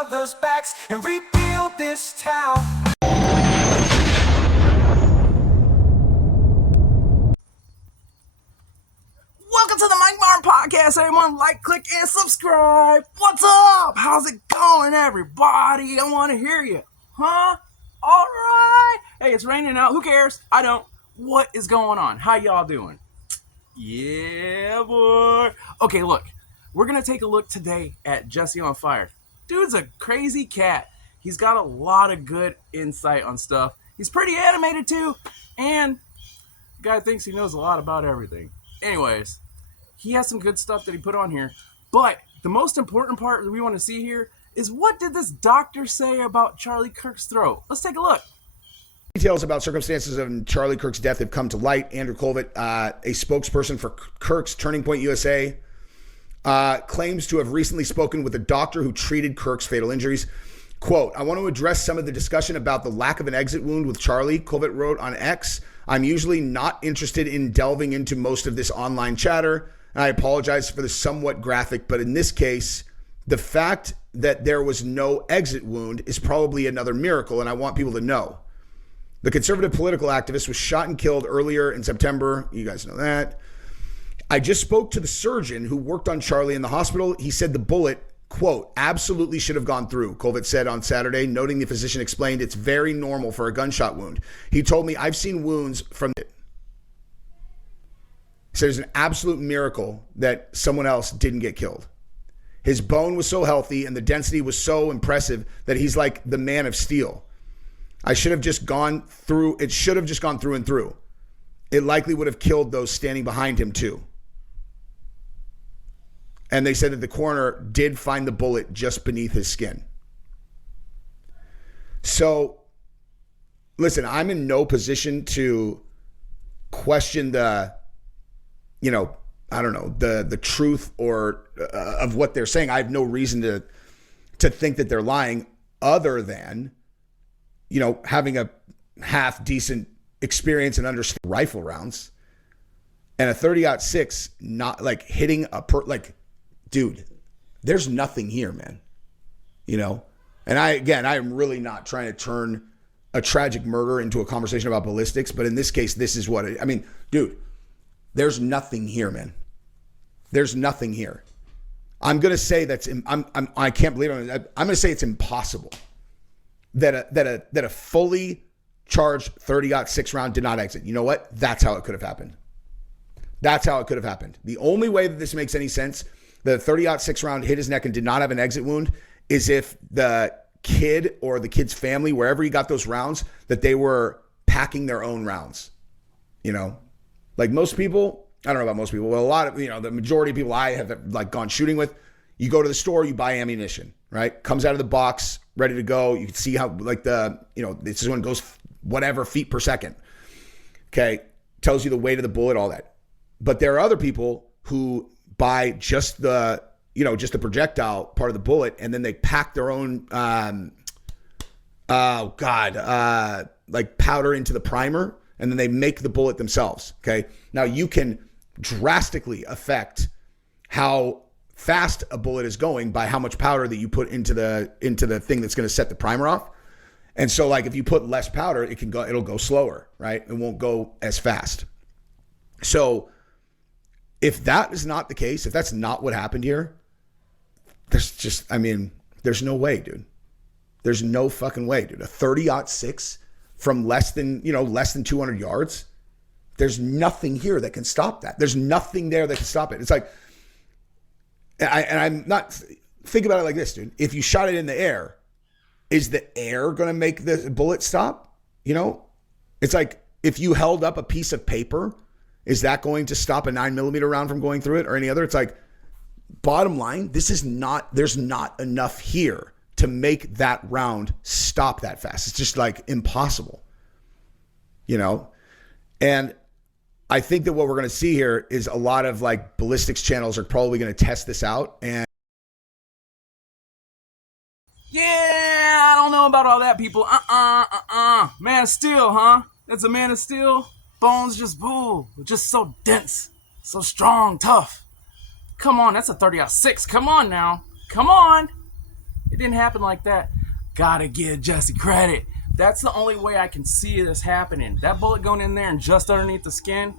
other's backs and rebuild this town. Welcome to the Mike Martin Podcast, everyone. Like, click, and subscribe. What's up? How's it going, everybody? I want to hear you. Huh? All right. Hey, it's raining out. Who cares? I don't. What is going on? How y'all doing? Yeah, boy. Okay, look. We're going to take a look today at Jesse on Fire. Dude's a crazy cat. He's got a lot of good insight on stuff. He's pretty animated, too. And the guy thinks he knows a lot about everything. Anyways, he has some good stuff that he put on here. But the most important part that we want to see here is, what did this doctor say about Charlie Kirk's throat? Let's take a look. Details about circumstances of Charlie Kirk's death have come to light. Andrew Colvett, a spokesperson for Kirk's Turning Point USA, claims to have recently spoken with a doctor who treated Kirk's fatal injuries. Quote, "I want to address some of the discussion about the lack of an exit wound with Charlie," Colvett wrote on X. "I'm usually not interested in delving into most of this online chatter, and I apologize for the somewhat graphic, but in this case, the fact that there was no exit wound is probably another miracle, and I want people to know. The conservative political activist was shot and killed earlier in September. You guys know that. I just spoke to the surgeon who worked on Charlie in the hospital. He said the bullet, quote, absolutely should have gone through," Colvett said on Saturday, noting the physician explained it's very normal for a gunshot wound. "He told me I've seen wounds from it." He said it's an absolute miracle that someone else didn't get killed. His bone was so healthy and the density was so impressive that he's like the man of steel. It should have just gone through and through. It likely would have killed those standing behind him too. And they said that the coroner did find the bullet just beneath his skin. So, listen, I'm in no position to question the truth or of what they're saying. I have no reason to think that they're lying, other than, having a half decent experience and understand rifle rounds and a 30-06, not like hitting dude, there's nothing here, man. And I am really not trying to turn a tragic murder into a conversation about ballistics, but in this case, this is what dude, there's nothing here, man. There's nothing here. I'm going to say I can't believe it. I'm going to say it's impossible that a fully charged 30-06 round did not exit. You know what? That's how it could have happened. That's how it could have happened. The only way that this makes any sense, the 30-06 round hit his neck and did not have an exit wound, is if the kid or the kid's family, wherever he got those rounds, that they were packing their own rounds. Like most people, I don't know about most people, but a lot of, the majority of people I have gone shooting with, you go to the store, you buy ammunition, right? Comes out of the box, ready to go. You can see how this is when it goes whatever feet per second. Okay. Tells you the weight of the bullet, all that. But there are other people who buy just the projectile part of the bullet, and then they pack their own, powder into the primer, and then they make the bullet themselves. Okay. Now you can drastically affect how fast a bullet is going by how much powder that you put into the thing that's going to set the primer off. And so if you put less powder, it'll go slower, right? It won't go as fast. So if that is not the case, if that's not what happened here, there's no way, dude. There's no fucking way, dude. A 30-06 from less than 200 yards. There's nothing here that can stop that. There's nothing there that can stop it. It's like, I'm not, think about it like this, dude. If you shot it in the air, is the air going to make the bullet stop? It's like if you held up a piece of paper, is that going to stop a 9mm round from going through it or any other? It's like, bottom line, there's not enough here to make that round stop that fast. It's just impossible, And I think that what we're going to see here is a lot of ballistics channels are probably going to test this out. And Yeah, I don't know about all that, people. Man of Steel, huh? That's a Man of Steel. Bones just so dense, so strong, tough. Come on, that's a 30-06. Come on now. Come on. It didn't happen like that. Gotta give Jesse credit. That's the only way I can see this happening. That bullet going in there and just underneath the skin,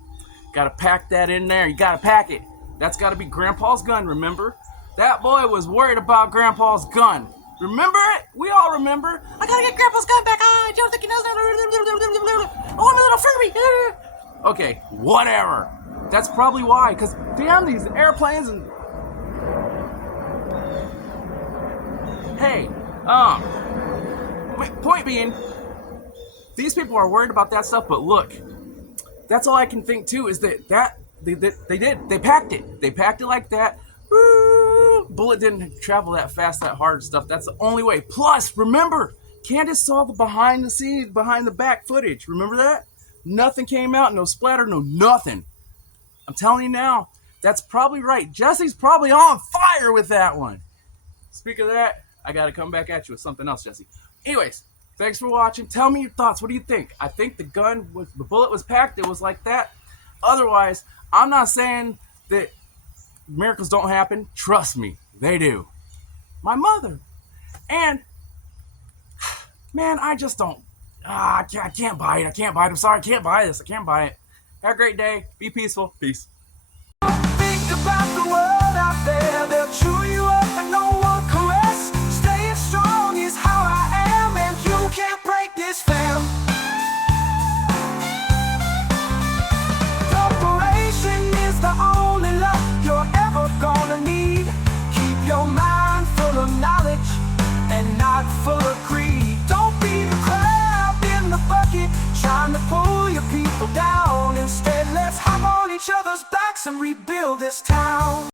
gotta pack that in there. You gotta pack it. That's gotta be Grandpa's gun, remember? That boy was worried about Grandpa's gun. Remember it? We all remember. I gotta get Grandpa's gun back. I don't think he knows. I want a little Furby. Okay, whatever. That's probably why, because damn these airplanes and... Hey, point being, these people are worried about that stuff, but look, that's all I can think too, is that they packed it. They packed it like that. Bullet didn't travel that fast, that hard stuff. That's the only way. Plus, remember, Candace saw the behind the scenes, behind the back footage. Remember that? Nothing came out, no splatter, no nothing. I'm telling you now, that's probably right. Jesse's probably on fire with that one. Speaking of that, I gotta come back at you with something else, Jesse. Anyways, thanks for watching. Tell me your thoughts. What do you think? I think the bullet was packed. It was like that. Otherwise, I'm not saying that miracles don't happen. Trust me, they do. My mother. And, man, I just don't. I can't buy it. I can't buy it. I'm sorry. I can't buy this. I can't buy it. Have a great day. Be peaceful. Peace. Think about the world out there. They'll chew you up and no one caress. Staying strong is how I am, and you can't break this fam. Preparation is the only luck you're ever gonna need. Keep your mind full of knowledge and not full of greed. Don't be the crab in the bucket trying to pull your people down. Instead, let's hop on each other's backs and rebuild this town.